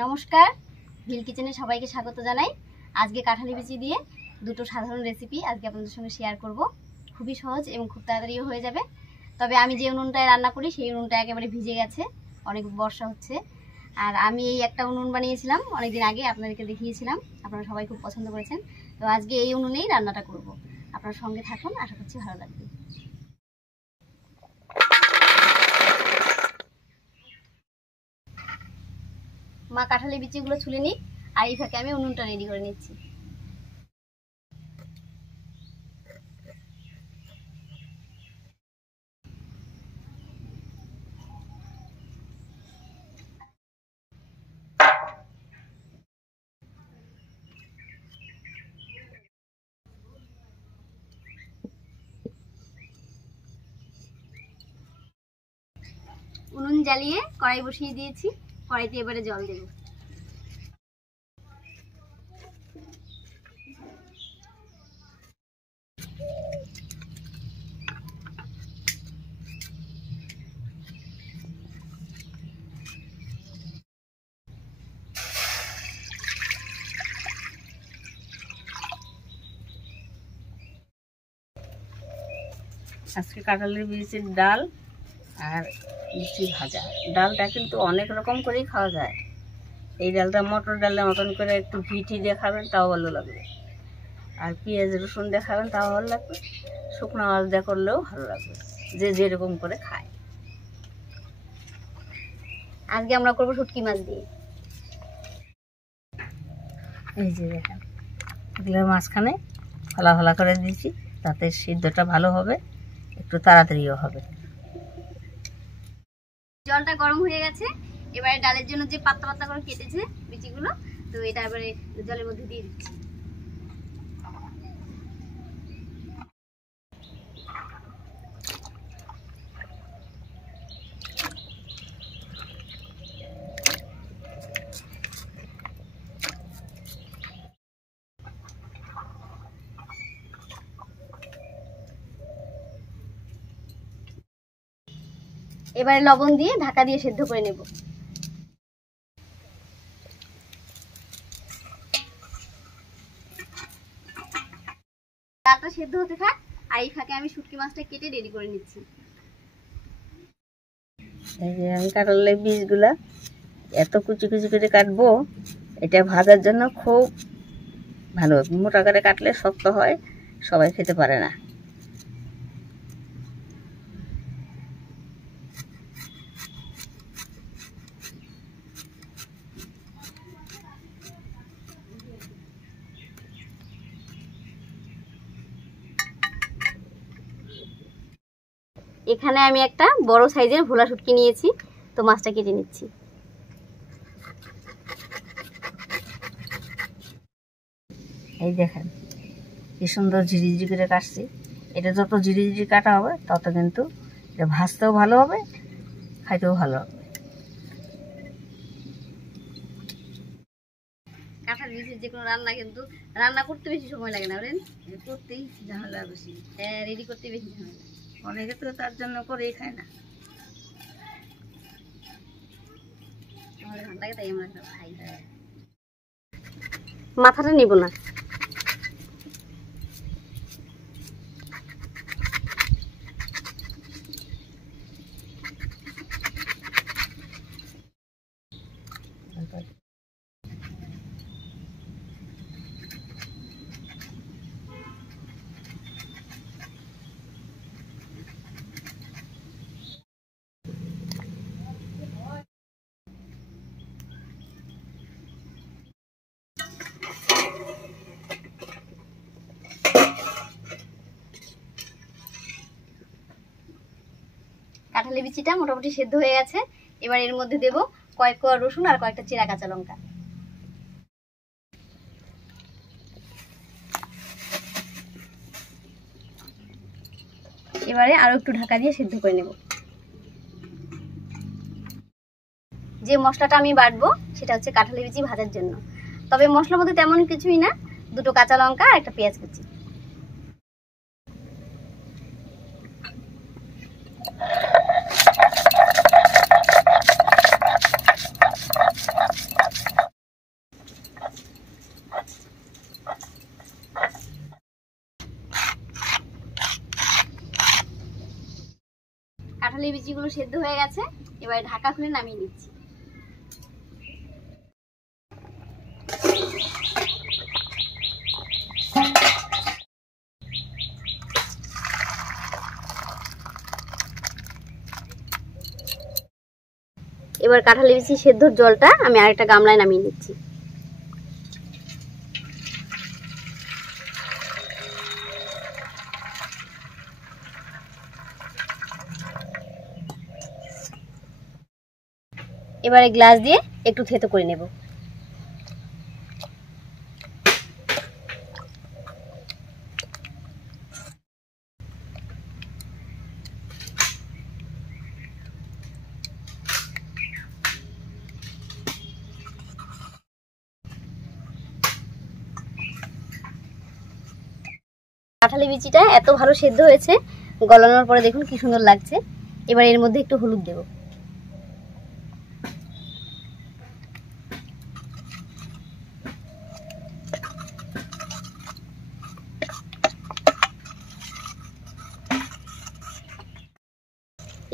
নমস্কার, ভিল কিচেনে সবাইকে স্বাগত জানাই। আজকে কাঁঠালি বিচি দিয়ে দুটো সাধারণ রেসিপি আজকে আপনাদের সঙ্গে শেয়ার করব। খুবই সহজ এবং খুব তাড়াতাড়িও হয়ে যাবে। তবে আমি যে উনুনটায় রান্না করি সেই উনুনটা একেবারে ভিজে গেছে, অনেক বর্ষা হচ্ছে। আর আমি এই একটা উনুন বানিয়েছিলাম অনেকদিন আগে, আপনাদেরকে দেখিয়েছিলাম, আপনারা সবাই খুব পছন্দ করেছেন। তো আজকে এই উনুনেই রান্নাটা করব। আপনার সঙ্গে থাকুন, আশা করছি ভালো লাগবে। মা কাঁঠালি বিচিগুলো ছুলে নিই, আর এই ফাঁকে আমি উনুনটা রেডি করে নিচ্ছি। উনুন জ্বালিয়ে কড়াই বসিয়ে দিয়েছি, কড়াইতে এবারে জল দেব। আজকে কাঁঠালের বীজের ডাল আর মিষ্টি ভাজা। ডালটা কিন্তু অনেক রকম করেই খাওয়া যায়। এই ডালটা মটর ডালের মতন করে একটু ঘিটি দিয়ে খাবেন, তাও ভালো লাগবে। আর পেঁয়াজ রসুন দিয়ে খাবেন, তাও ভালো লাগবে। শুকনো মাছ দিয়ে করলেও ভালো লাগবে, যে যেরকম করে খায়। আজকে আমরা করবো শুটকি মাছ দিয়ে। এই যে দেখেন, এগুলো মাঝখানে ফলা ফলা করে দিয়েছি, তাতে সিদ্ধটা ভালো হবে, একটু তাড়াতাড়িও হবে। জলটা গরম হয়ে গেছে, এবারে ডালের জন্য যে পাতলা পাতলা করে কেটেছে বিচিগুলো, তো এটা এবারে জলের মধ্যে দিয়ে দিচ্ছি। এবারে লবণ দিয়ে ঢাকা দিয়ে সেদ্ধ করে নেব। ডালটা সেদ্ধ হতে থাক, আর এই ফাঁকে আমি শুটকি মাছটা কেটে রেডি করে নিচ্ছি। এই যে আমি কাঁঠালের বীজগুলা এত কুচি কুচি করে কাটবো, এটা ভাজার জন্য খুব ভালো। মোটা করে কাটলে শক্ত হয়, সবাই খেতে পারে না। এখানে আমি একটা বড় সাইজের ভোলা শুটকি নিয়েছি, তো মাছটা কেটে নিচ্ছি। এই দেখেন কি সুন্দর ঝিরিঝিরি করে কাটছি। এটা যত ঝিরিঝিরি কাটা হবে তত কিন্তু এটা ভাজতেও ভালো হবে, খাইতেও ভালো হবে। কাঁঠাল বীজের যে কোনো রান্না কিন্তু রান্না করতে বেশি সময় লাগে না, বলেন? করতেই ঝামেলা বেশি, হ্যাঁ, রেডি করতে বেশি ঝামেলা। অনেকে তো তার জন্য করেই খায় না। আমাদের ভালো লাগে, তাই আমরা খাই। মাথাটা নিব না। কাঁঠালি বিচিটা মোটামুটি সেদ্ধ হয়ে গেছে। এবার এর মধ্যে দেব কয়েক কোয়া রসুন আর কয়েকটা চিরা কাঁচা লঙ্কা। এবারে আরো একটু ঢাকা দিয়ে সেদ্ধ করে নেব। যে মশলাটা আমি বাটবো সেটা হচ্ছে কাঁঠালি বিচি ভাজার জন্য। তবে মশলার মধ্যে তেমন কিছুই না, দুটো কাঁচা লঙ্কা আর একটা পেঁয়াজ কুচি। বিচিগুলো সেদ্ধ হয়ে গেছে, এবারে ঢাকা খুলে নামিয়ে নিচ্ছি। এবার কাঁঠালি বিচি সেদ্ধর জলটা আমি আরেকটা গামলায় নামিয়ে নিচ্ছি। এবারে গ্লাস দিয়ে একটু থেতো করে নেব। কাঁঠালি বিচিটা এত ভালো সেদ্ধ হয়েছে, গলানোর পরে দেখুন কি সুন্দর লাগছে। এবার এর মধ্যে একটু হলুদ দেব।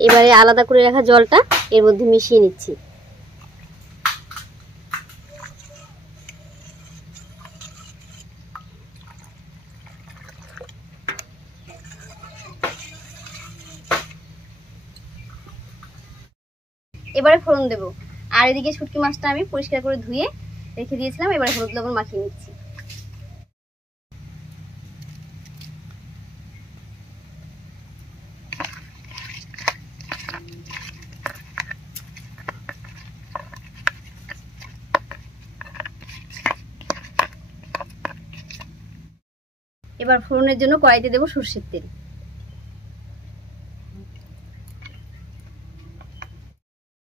এবারে আলাদা করে রাখা জলটা এর মধ্যে মিশিয়ে নিচ্ছি। এবারে ফোড়ন দেব। আর এদিকে শুটকি মাছটা আমি পরিষ্কার করে ধুয়ে রেখে দিয়েছিলাম, এবারে হলুদ লবণ মাখিয়ে নিচ্ছি। এবার ফোড়নের জন্য কড়াইতে দেব সরষের তেল।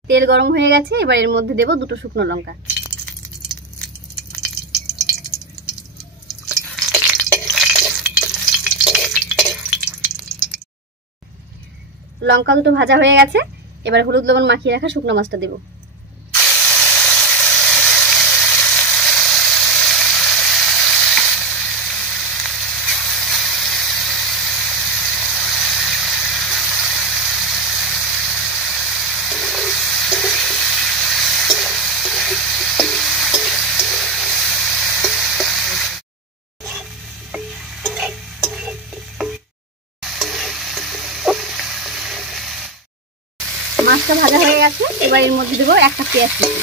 তেল গরম হয়ে গেছে, এবার এর মধ্যে দেব দুটো শুকনো লঙ্কা। লঙ্কা দুটো ভাজা হয়ে গেছে, এবার হলুদ লবণ মাখিয়ে রাখা শুকনো মাছটা দেব। মাছটা ভাজা হয়ে গেছে, এবার এর মধ্যে দেবো একটা পেঁয়াজ কুচি।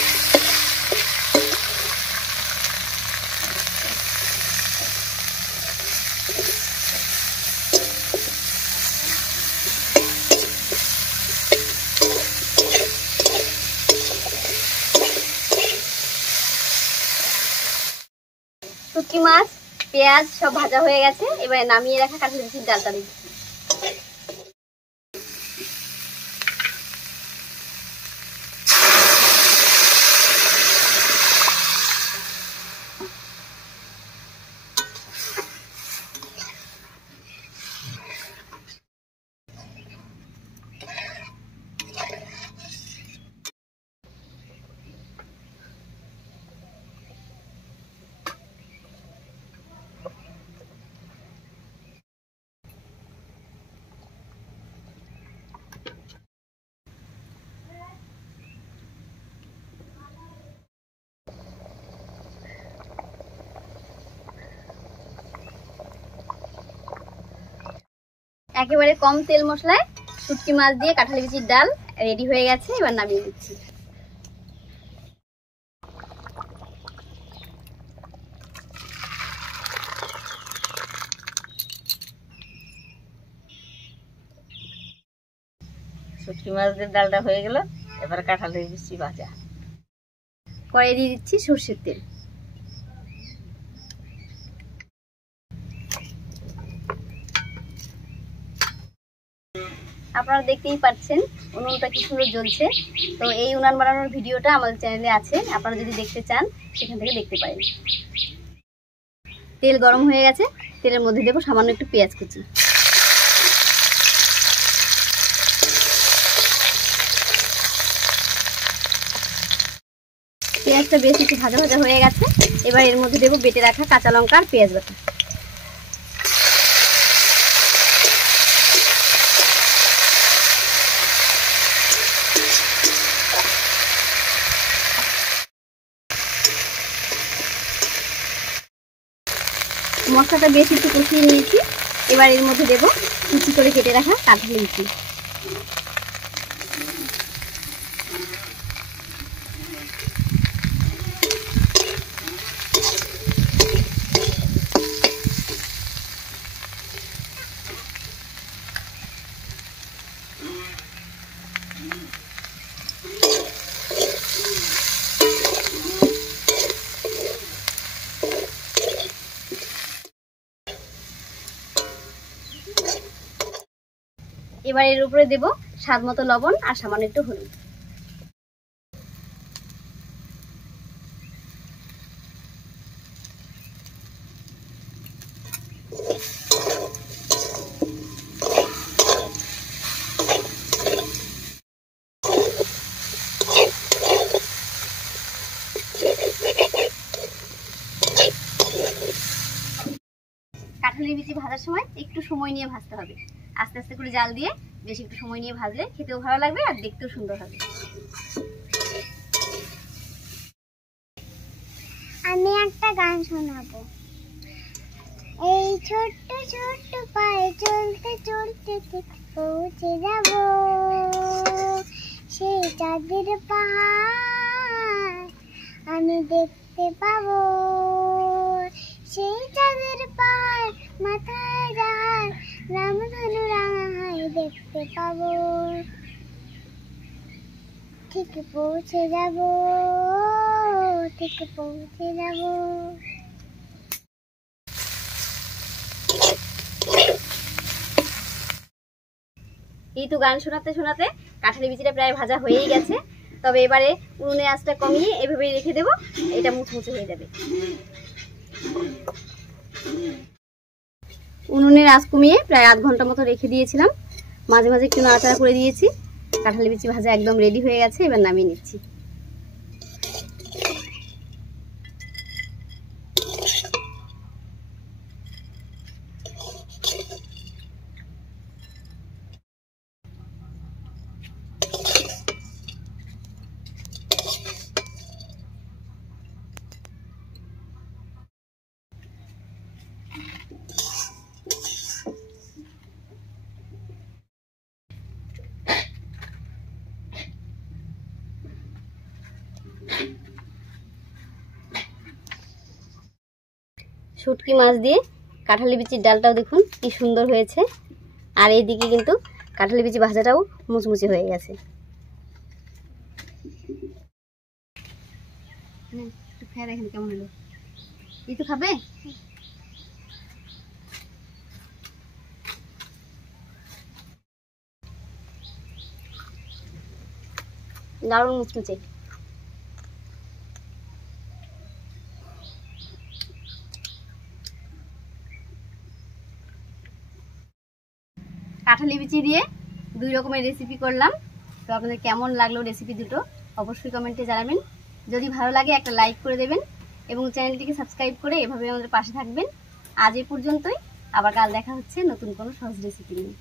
শুটকি মাছ, পেঁয়াজ সব ভাজা হয়ে গেছে, এবার নামিয়ে রাখা কাঁঠালি বিচির ডালটা দিচ্ছি। একেবারে কম তেল মশলায় শুটকি মাছ দিয়ে কাঁঠালি বিচির ডাল রেডি হয়ে গেছে, এবার নামিয়ে দিচ্ছি। শুটকি মাছ দিয়ে ডালটা হয়ে গেল, এবার কাঁঠালি বিচি ভাজা। কড়াই দিয়ে দিচ্ছি সরষের তেল। আপনারা দেখতেই পাচ্ছেন উনুনটা কি সুন্দর জ্বলছে। তো এই উনান বানানোর ভিডিওটা আমাদের চ্যানেলে আছে, আপনারা যদি দেখতে চান সেখান থেকে দেখতে পারেন। তেল গরম হয়ে গেছে, তেলের মধ্যে দেবো সামান্য একটু পেঁয়াজ কুচি। পেঁয়াজটা বেশ একটু ভাজা ভাজা হয়ে গেছে, এবার এর মধ্যে দেবো বেটে রাখা কাঁচা লঙ্কা আর পেঁয়াজ বাটা। মশলাটা বেশ একটু কষিয়ে নিয়েছি। এবার এর মধ্যে দেবো কুচি করে কেটে রাখা কাঁঠালের বিচি। এবার এর উপরে দেব স্বাদ মতো লবণ আর সামান্য একটু হলুদ। কাঁঠালের বিচি ভাজার সময় একটু সময় নিয়ে ভাজতে হবে। আস্তে আস্তে করে জাল দিয়ে বেশ একটু সময় নিয়ে ভাজলে খেতেও ভালো লাগবে আর দেখতেও সুন্দর হবে। আমি একটা গান শোনাবো। এই ছোট্ট ছোট্ট পায়ে চলতে চলতে ঠিক পৌঁছে যাব সেই চাঁদের পাহাড় আমি দেখতে পাবো। সেই চাঁদের পাহাড় মাথায় যাহার রামধনু রাঙা হয় দেখতে পাবো। ঠিক পৌঁছে যাব, ঠিক পৌঁছে যাব। এই তো গান শোনাতে শোনাতে কাঁঠালের বিচিটা প্রায় ভাজা হয়েই গেছে। তবে এবারে উনুনের আঁচটা কমিয়ে এভাবেই রেখে দেবো, এটা মুচমুচে হয়ে যাবে। উনুনের আঁচ কমিয়ে প্রায় আধ ঘন্টা মতো রেখে দিয়েছিলাম। মাঝে মাঝে একটু নাড়াচাড়া করে দিয়েছি। কাঁঠালের বিচি ভাজা একদম রেডি হয়ে গেছে, এবার নামিয়ে নিচ্ছি। শুটকি মাছ দিয়ে কাঁঠালের বিচির ডালটাও দেখুন কি সুন্দর হয়েছে। আর এইদিকে কিন্তু কাঁঠালের বিচি ভাজাটাও মুচমুচে হয়ে গেছে। দেখেন কেমন হলো। এই তো খাবে? দারুণ মুচমুচে। কাঁঠালের বিচি দিয়ে দুই রকমের রেসিপি করলাম। তো আপনাদের কেমন লাগলো রেসিপি দুটো অবশ্যই কমেন্টে জানাবেন। যদি ভালো লাগে একটা লাইক করে দেবেন এবং চ্যানেলটিকে সাবস্ক্রাইব করে এভাবে আমাদের পাশে থাকবেন। আজ এই পর্যন্তই, আবার কাল দেখা হচ্ছে নতুন কোনো সহজ রেসিপি নিয়ে।